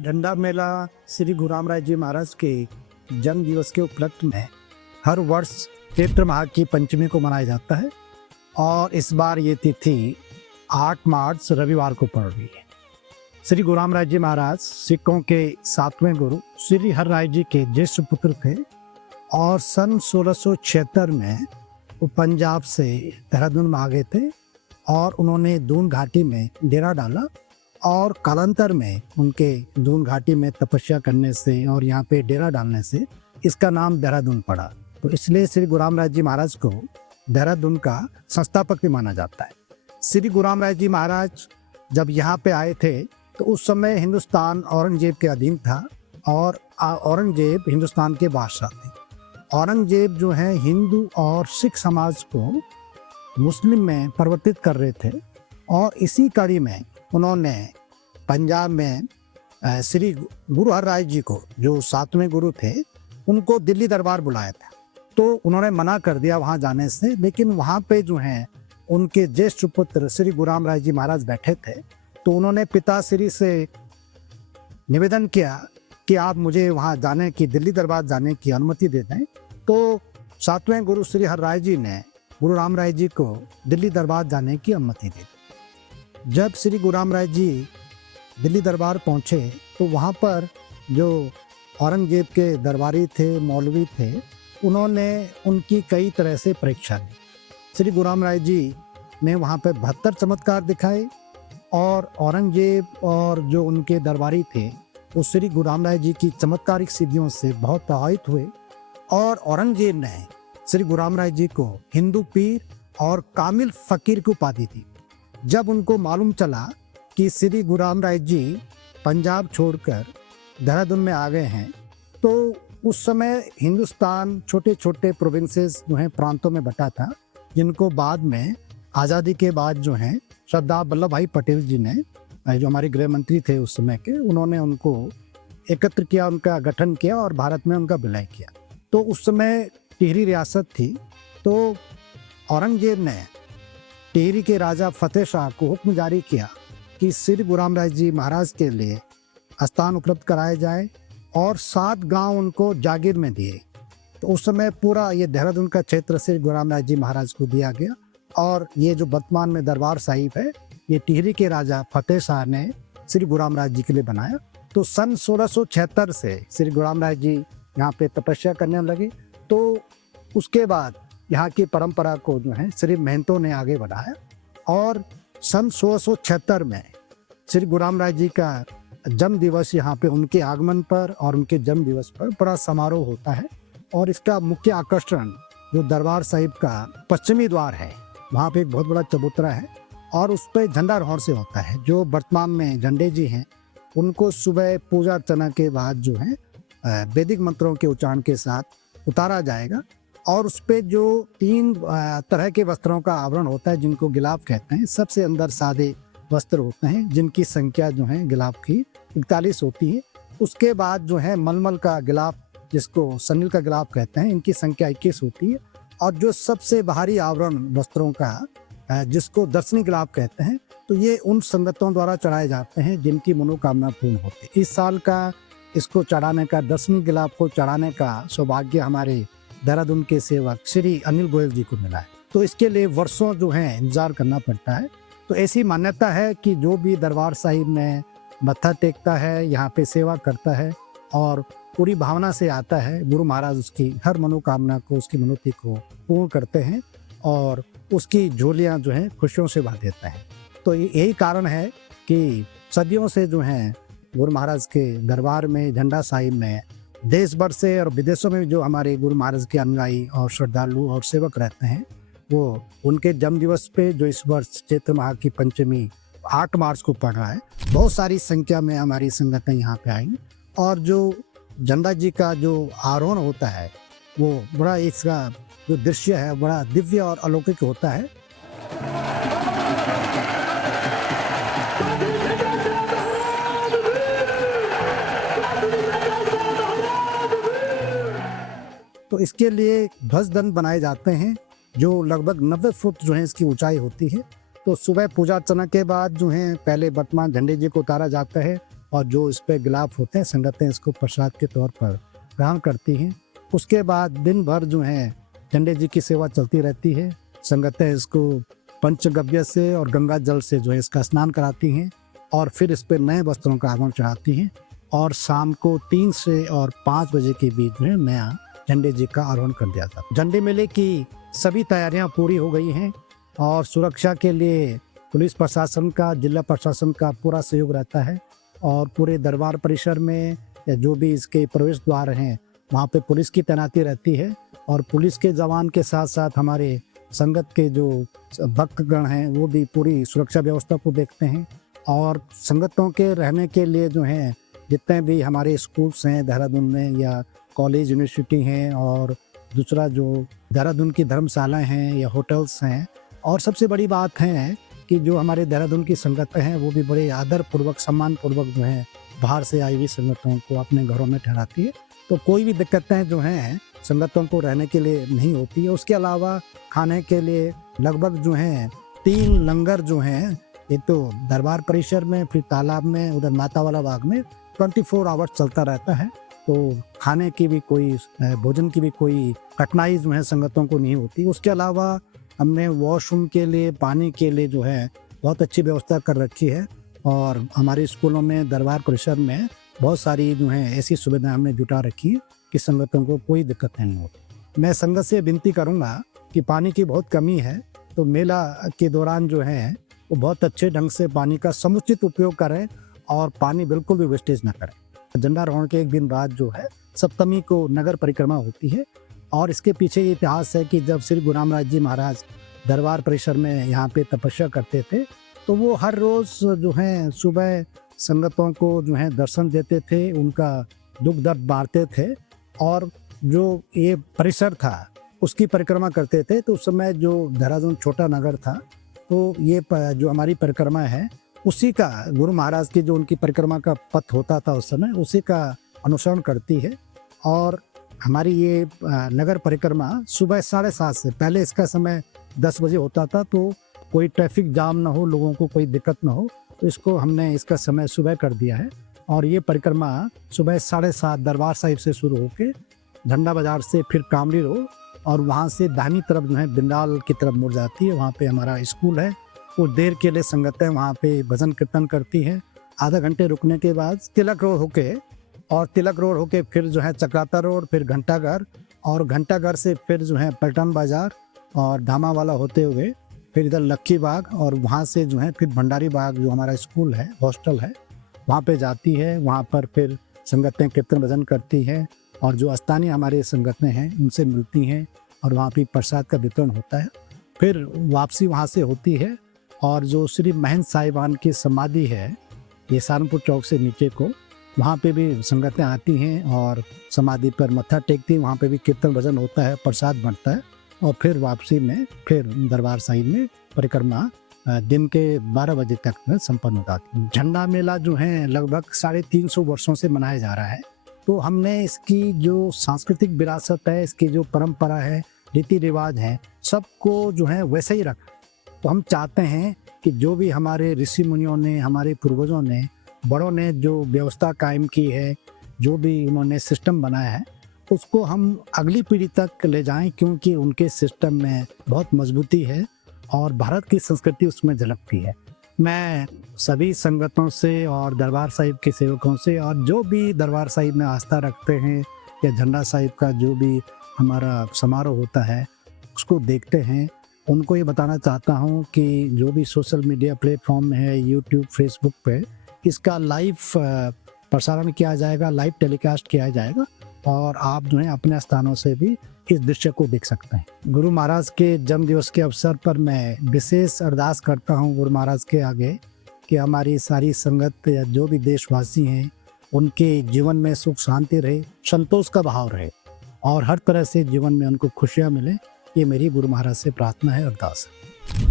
झंडा मेला श्री गुरु रामराय जी महाराज के जन्म दिवस के उपलक्ष्य में हर वर्ष चैत्र माह की पंचमी को मनाया जाता है और इस बार ये तिथि 8 मार्च रविवार को पड़ रही है। श्री गुरु रामराय जी महाराज सिखों के 7वें गुरु श्री हर राय जी के ज्येष्ठ पुत्र थे और सन 1676 में वो पंजाब से देहरादून में आ गए थे और उन्होंने दून घाटी में डेरा डाला और कालांतर में उनके दून घाटी में तपस्या करने से और यहाँ पे डेरा डालने से इसका नाम देहरादून पड़ा। तो इसलिए श्री गुरु रामराय जी महाराज को देहरादून का संस्थापक भी माना जाता है। श्री गुरु रामराय जी महाराज जब यहाँ पे आए थे तो उस समय हिंदुस्तान औरंगजेब के अधीन था और औरंगजेब हिंदुस्तान के बादशाह थे। औरंगजेब जो है हिंदू और सिख समाज को मुस्लिम में परिवर्तित कर रहे थे और इसी कड़ी में उन्होंने पंजाब में श्री गुरु हर राय जी को जो 7वें गुरु थे उनको दिल्ली दरबार बुलाया था। तो उन्होंने मना कर दिया वहाँ जाने से, लेकिन वहाँ पे जो है उनके ज्येष्ठ पुत्र श्री गुरु रामराय जी महाराज बैठे थे। तो उन्होंने पिताश्री से निवेदन किया कि आप मुझे वहाँ जाने की, दिल्ली दरबार जाने की अनुमति दे दें। तो 7वें गुरु श्री हर राय जी ने गुरु रामराय जी को दिल्ली दरबार जाने की अनुमति दी। जब श्री गुरु रामराय जी दिल्ली दरबार पहुँचे तो वहाँ पर जो औरंगजेब के दरबारी थे, मौलवी थे, उन्होंने उनकी कई तरह से परीक्षा ली। श्री गुरु रामराय जी ने वहाँ पर 72 चमत्कार दिखाए और औरंगजेब और जो उनके दरबारी थे वो श्री गुरु रामराय जी की चमत्कारिक सिद्धियों से बहुत प्रभावित हुए और औरंगजेब ने श्री गुरु रामराय जी को हिंदू पीर और कामिल फकीर की उपाधि दी। जब उनको मालूम चला कि श्री गुरु रामराय जी पंजाब छोड़कर देहरादून में आ गए हैं, तो उस समय हिंदुस्तान छोटे छोटे प्रोविंसेस जो हैं प्रांतों में बटा था, जिनको बाद में आज़ादी के बाद जो हैं सरदार वल्लभ भाई पटेल जी ने, जो हमारे गृह मंत्री थे उस समय के, उन्होंने उनको एकत्र किया, उनका गठन किया और भारत में उनका विलय किया। तो उस समय टिहरी रियासत थी। तो औरंगजेब ने टिहरी के राजा फतेह शाह को हुक्म जारी किया कि श्री गुरु रामराय जी महाराज के लिए स्थान उपलब्ध कराए जाए और 7 गांव उनको जागीर में दिए। तो उस समय पूरा ये देहरादून का क्षेत्र श्री गुरु रामराय जी महाराज को दिया गया और ये जो वर्तमान में दरबार साहिब है, ये टिहरी के राजा फतेह शाह ने श्री गुरु रामराय जी के लिए बनाया। तो सन 1676 से श्री गुरु रामराय जी यहाँ पे तपस्या करने लगे। तो उसके बाद यहाँ की परंपरा को जो है श्री महंतों ने आगे बढ़ाया और सन 1676 में श्री गुरु रामराय जी का जन्म दिवस, यहाँ पे उनके आगमन पर और उनके जन्म दिवस पर बड़ा समारोह होता है। और इसका मुख्य आकर्षण जो दरबार साहिब का पश्चिमी द्वार है, वहाँ पे एक बहुत बड़ा चबूतरा है और उस पर झंडारोहण से होता है। जो वर्तमान में झंडे जी हैं उनको सुबह पूजा अर्चना के बाद जो है वैदिक मंत्रों के उच्चारण के साथ उतारा जाएगा और उस पर जो 3 तरह के वस्त्रों का आवरण होता है, जिनको गिलाफ कहते हैं। सबसे अंदर सादे वस्त्र होते हैं जिनकी संख्या जो है गिलाफ की 41 होती है। उसके बाद जो है मलमल का गिलाफ, जिसको सनील का गिलाफ कहते हैं, इनकी संख्या 21 होती है। और जो सबसे बाहरी आवरण वस्त्रों का, जिसको दर्शनी गिलाफ कहते हैं, तो ये उन संगतों द्वारा चढ़ाए जाते हैं जिनकी मनोकामना पूर्ण होती है। इस साल का इसको चढ़ाने का, दर्शनी गिलाफ को चढ़ाने का सौभाग्य हमारे देहरादून के सेवक श्री अनिल गोयल जी को मिला है। तो इसके लिए वर्षों जो है इंतजार करना पड़ता है। तो ऐसी मान्यता है कि जो भी दरबार साहिब में मत्था टेकता है, यहाँ पे सेवा करता है और पूरी भावना से आता है, गुरु महाराज उसकी हर मनोकामना को, उसकी मनोती को पूर्ण करते हैं और उसकी झोलियाँ जो हैं खुशियों से भर देते हैं। तो यही कारण है कि सदियों से जो हैं गुरु महाराज के दरबार में, झंडा साहिब में, देश भर से और विदेशों में जो हमारे गुरु महाराज के अनुयायी और श्रद्धालु और सेवक रहते हैं, वो उनके जन्म दिवस पे जो इस वर्ष चैत्र माह की पंचमी 8 मार्च को पड़ रहा है, बहुत सारी संख्या में हमारी संगतें यहाँ पे आई और जो झंडा जी का जो आरोहण होता है वो बड़ा, इसका जो दृश्य है बड़ा दिव्य और अलौकिक होता है। तो इसके लिए ध्वज दंड बनाए जाते हैं जो लगभग 90 फुट जो है इसकी ऊंचाई होती है। तो सुबह पूजा अर्चना के बाद जो है पहले वर्तमान झंडे जी को उतारा जाता है और जो इस पे गिलाफ होते हैं संगतें इसको प्रसाद के तौर पर ग्रहण करती हैं। उसके बाद दिन भर जो है झंडे जी की सेवा चलती रहती है। संगतें इसको पंचगव्य से और गंगा जल से जो है इसका स्नान कराती हैं और फिर इस पर नए वस्त्रों का आगमन चढ़ाती हैं और शाम को 3 से और 5 बजे के बीच जो है नया झंडे जी का आरोहण कर दिया जाता है। झंडे मेले की सभी तैयारियां पूरी हो गई हैं और सुरक्षा के लिए पुलिस प्रशासन का, जिला प्रशासन का पूरा सहयोग रहता है और पूरे दरबार परिसर में या जो भी इसके प्रवेश द्वार हैं वहाँ पे पुलिस की तैनाती रहती है और पुलिस के जवान के साथ साथ हमारे संगत के जो भक्तगण हैं वो भी पूरी सुरक्षा व्यवस्था को देखते हैं। और संगतों के रहने के लिए जो हैं जितने भी हमारे स्कूल्स हैं देहरादून में या कॉलेज यूनिवर्सिटी हैं और दूसरा जो देहरादून की धर्मशालाएं हैं या होटल्स हैं, और सबसे बड़ी बात है कि जो हमारे देहरादून की संगतें हैं वो भी बड़े आदरपूर्वक सम्मानपूर्वक जो है बाहर से आई हुई संगतों को अपने घरों में ठहराती है। तो कोई भी दिक्कतें जो हैं संगतों को रहने के लिए नहीं होती है। उसके अलावा खाने के लिए लगभग जो हैं 3 लंगर जो हैं, एक तो दरबार परिसर में, फिर तालाब में, उधर माता वाला बाग में 24 आवर्स चलता रहता है। तो खाने की भी कोई, भोजन की भी कोई कठिनाई जो है संगतों को नहीं होती। उसके अलावा हमने वॉशरूम के लिए, पानी के लिए जो है बहुत अच्छी व्यवस्था कर रखी है और हमारे स्कूलों में, दरबार परिसर में बहुत सारी जो है ऐसी सुविधाएं हमने जुटा रखी है कि संगतों को कोई दिक्कत नहीं होती। मैं संगत से विनती करूंगा कि पानी की बहुत कमी है तो मेला के दौरान जो है वो बहुत अच्छे ढंग से पानी का समुचित उपयोग करें और पानी बिल्कुल भी वेस्टेज ना करें। झंडारोहण के एक दिन बाद जो है सप्तमी को नगर परिक्रमा होती है और इसके पीछे ये इतिहास है कि जब श्री गुरु रामराज जी महाराज दरबार परिसर में यहाँ पे तपस्या करते थे तो वो हर रोज़ जो है सुबह संगतों को जो है दर्शन देते थे, उनका दुख दर्द बांटते थे और जो ये परिसर था उसकी परिक्रमा करते थे। तो उस समय जो देहरादून छोटा नगर था तो ये जो हमारी परिक्रमा है उसी का, गुरु महाराज की जो उनकी परिक्रमा का पथ होता था उस समय, उसी का अनुसरण करती है। और हमारी ये नगर परिक्रमा सुबह 7:30 से, पहले इसका समय 10 बजे होता था तो कोई ट्रैफिक जाम ना हो, लोगों को कोई दिक्कत ना हो, तो इसको हमने इसका समय सुबह कर दिया है। और ये परिक्रमा सुबह 7:30 दरबार साहिब से शुरू होकर झंडा बाजार से फिर कामड़ी रोड और वहाँ से दाहिनी तरफ जो है बिंदाल की तरफ मुड़ जाती है। वहाँ पे हमारा स्कूल है, वो देर के लिए संगतें वहाँ पे भजन कीर्तन करती है। आधा घंटे रुकने के बाद तिलक रोड होके फिर जो है चक्राता रोड, फिर घंटाघर और घंटाघर से फिर जो है पलटन बाजार और धामा वाला होते हुए फिर इधर लक्की बाग और वहाँ से जो है फिर भंडारी बाग जो हमारा स्कूल है, हॉस्टल है, वहाँ पे जाती है। वहाँ पर फिर संगतें कीर्तन भजन करती हैं और जो स्थानीय हमारे संगतें हैं उनसे मिलती हैं और वहाँ पे प्रसाद का वितरण होता है। फिर वापसी वहाँ से होती है और जो श्री महंत साहिबान की समाधि है ये सहारनपुर चौक से नीचे को, वहाँ पे भी संगतें आती हैं और समाधि पर मत्था टेकती हैं। वहाँ पे भी कीर्तन भजन होता है, प्रसाद बनता है और फिर वापसी में फिर दरबार साहिब में परिक्रमा दिन के 12 बजे तक में संपन्न हो जाती है। झंडा मेला जो है लगभग 350 वर्षों से मनाया जा रहा है। तो हमने इसकी जो सांस्कृतिक विरासत है, इसकी जो परंपरा है, रीति रिवाज है, सबको जो है वैसे ही रखा। तो हम चाहते हैं कि जो भी हमारे ऋषि मुनियों ने, हमारे पूर्वजों ने, बड़ों ने जो व्यवस्था कायम की है, जो भी उन्होंने सिस्टम बनाया है, उसको हम अगली पीढ़ी तक ले जाएं क्योंकि उनके सिस्टम में बहुत मजबूती है और भारत की संस्कृति उसमें झलकती है। मैं सभी संगतों से और दरबार साहिब के सेवकों से और जो भी दरबार साहिब में आस्था रखते हैं या झंडा साहिब का जो भी हमारा समारोह होता है उसको देखते हैं, उनको ये बताना चाहता हूँ कि जो भी सोशल मीडिया प्लेटफॉर्म है, यूट्यूब, फेसबुक पे इसका लाइव प्रसारण किया जाएगा, लाइव टेलीकास्ट किया जाएगा और आप जो है अपने स्थानों से भी इस दृश्य को देख सकते हैं। गुरु महाराज के जन्म दिवस के अवसर पर मैं विशेष अरदास करता हूँ गुरु महाराज के आगे कि हमारी सारी संगत या जो भी देशवासी हैं उनके जीवन में सुख शांति रहे, संतोष का भाव रहे और हर तरह से जीवन में उनको खुशियाँ मिले। ये मेरी गुरु महाराज से प्रार्थना है, अरदास है।